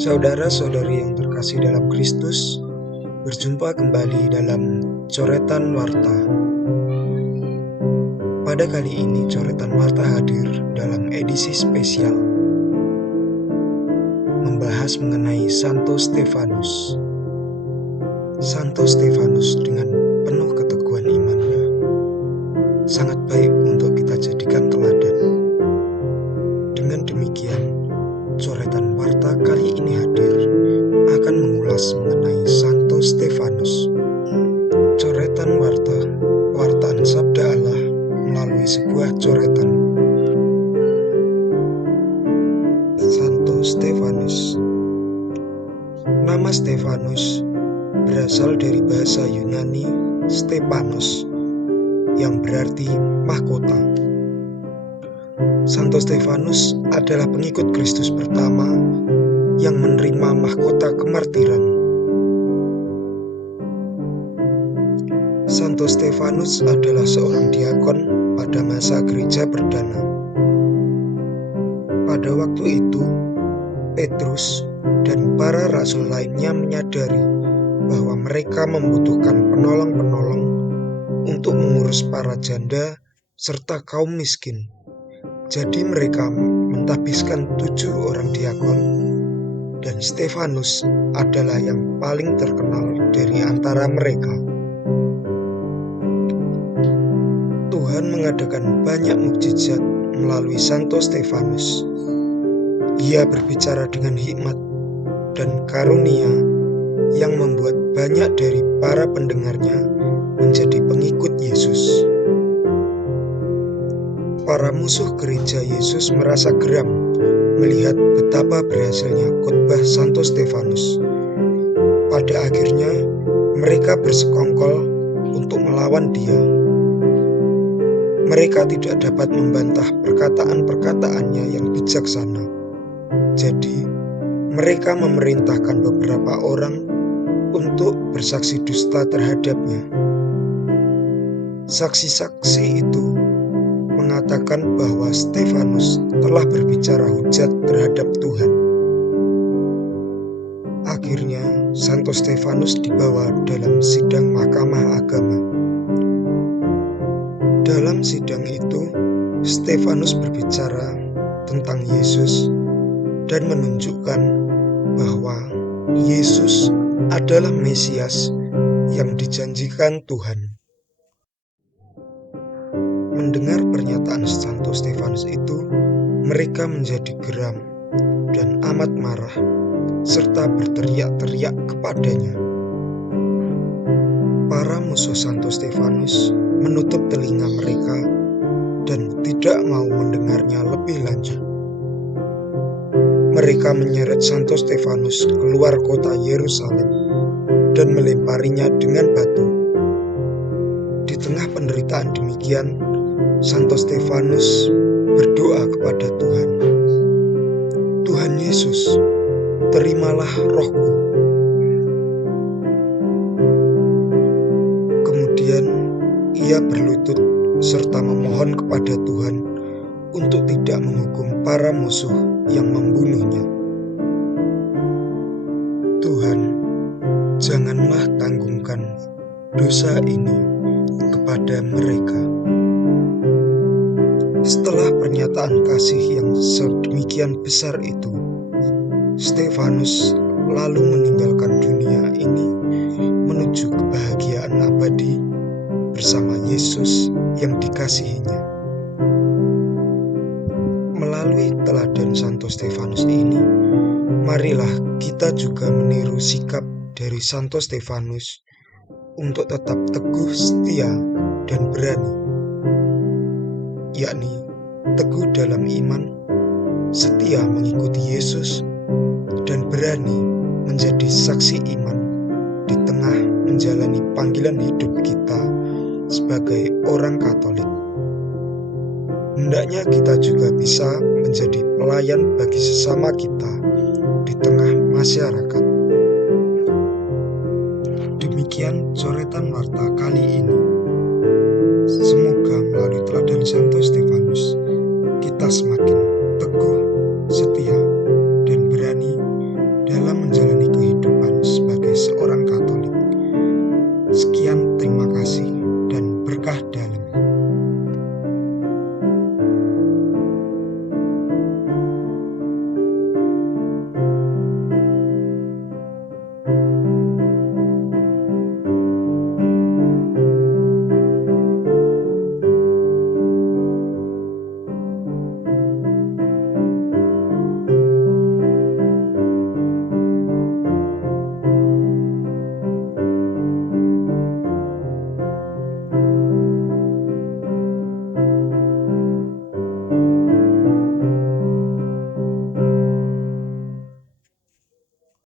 Saudara-saudari yang terkasih dalam Kristus, berjumpa kembali dalam Coretan Warta. Pada kali ini Coretan Warta hadir dalam edisi spesial, membahas mengenai Santo Stefanus. Santo Stefanus dengan penuh keteguhan imannya sangat baik untuk kita jadikan teladan. Dengan demikian, Coretan Warta kali ini hadir akan mengulas mengenai Santo Stefanus. Coretan Warta, wartaan Sabda Allah melalui sebuah coretan. Santo Stefanus. Nama Stefanus berasal dari bahasa Yunani Stepanos yang berarti mahkota. Santo Stefanus adalah pengikut Kristus pertama yang menerima mahkota kemartiran. Santo Stefanus adalah seorang diakon pada masa gereja perdana. Pada waktu itu, Petrus dan para rasul lainnya menyadari bahwa mereka membutuhkan penolong-penolong untuk mengurus para janda serta kaum miskin. Jadi mereka mentahbiskan 7 orang diakon, dan Stefanus adalah yang paling terkenal dari antara mereka. Tuhan mengadakan banyak mukjizat melalui Santo Stefanus. Ia berbicara dengan hikmat dan karunia yang membuat banyak dari para pendengarnya menjadi pengikut Yesus. Para musuh gereja Yesus merasa geram melihat betapa berhasilnya khotbah Santo Stefanus. Pada akhirnya, mereka bersekongkol untuk melawan dia. Mereka tidak dapat membantah perkataan-perkataannya yang bijaksana. Jadi, mereka memerintahkan beberapa orang untuk bersaksi dusta terhadapnya. Saksi-saksi itu mengatakan bahwa Stefanus telah berbicara hujat terhadap Tuhan. Akhirnya, Santo Stefanus dibawa dalam sidang mahkamah agama. Dalam sidang itu, Stefanus berbicara tentang Yesus dan menunjukkan bahwa Yesus adalah Mesias yang dijanjikan Tuhan. Mendengar pernyataan Santo Stefanus itu, mereka menjadi geram dan amat marah, serta berteriak-teriak kepadanya. Para musuh Santo Stefanus menutup telinga mereka dan tidak mau mendengarnya lebih lanjut. Mereka menyeret Santo Stefanus keluar kota Yerusalem dan melemparinya dengan batu. Di tengah penderitaan demikian, Santo Stefanus berdoa kepada Tuhan. Tuhan Yesus, terimalah rohku. Kemudian ia berlutut serta memohon kepada Tuhan untuk tidak menghukum para musuh yang membunuhnya. Tuhan, janganlah tanggungkan dosa ini kepada mereka. Setelah pernyataan kasih yang sedemikian besar itu, Stefanus lalu meninggalkan dunia ini menuju kebahagiaan abadi bersama Yesus yang dikasihinya. Melalui teladan Santo Stefanus ini, marilah kita juga meniru sikap dari Santo Stefanus untuk tetap teguh, setia, dan berani, yakni teguh dalam iman, setia mengikuti Yesus, dan berani menjadi saksi iman di tengah menjalani panggilan hidup kita sebagai orang Katolik. Hendaknya kita juga bisa menjadi pelayan bagi sesama kita di tengah masyarakat. Demikian coretan warta kali ini. Semoga melalui teladan Santo Stefanus, kita semakin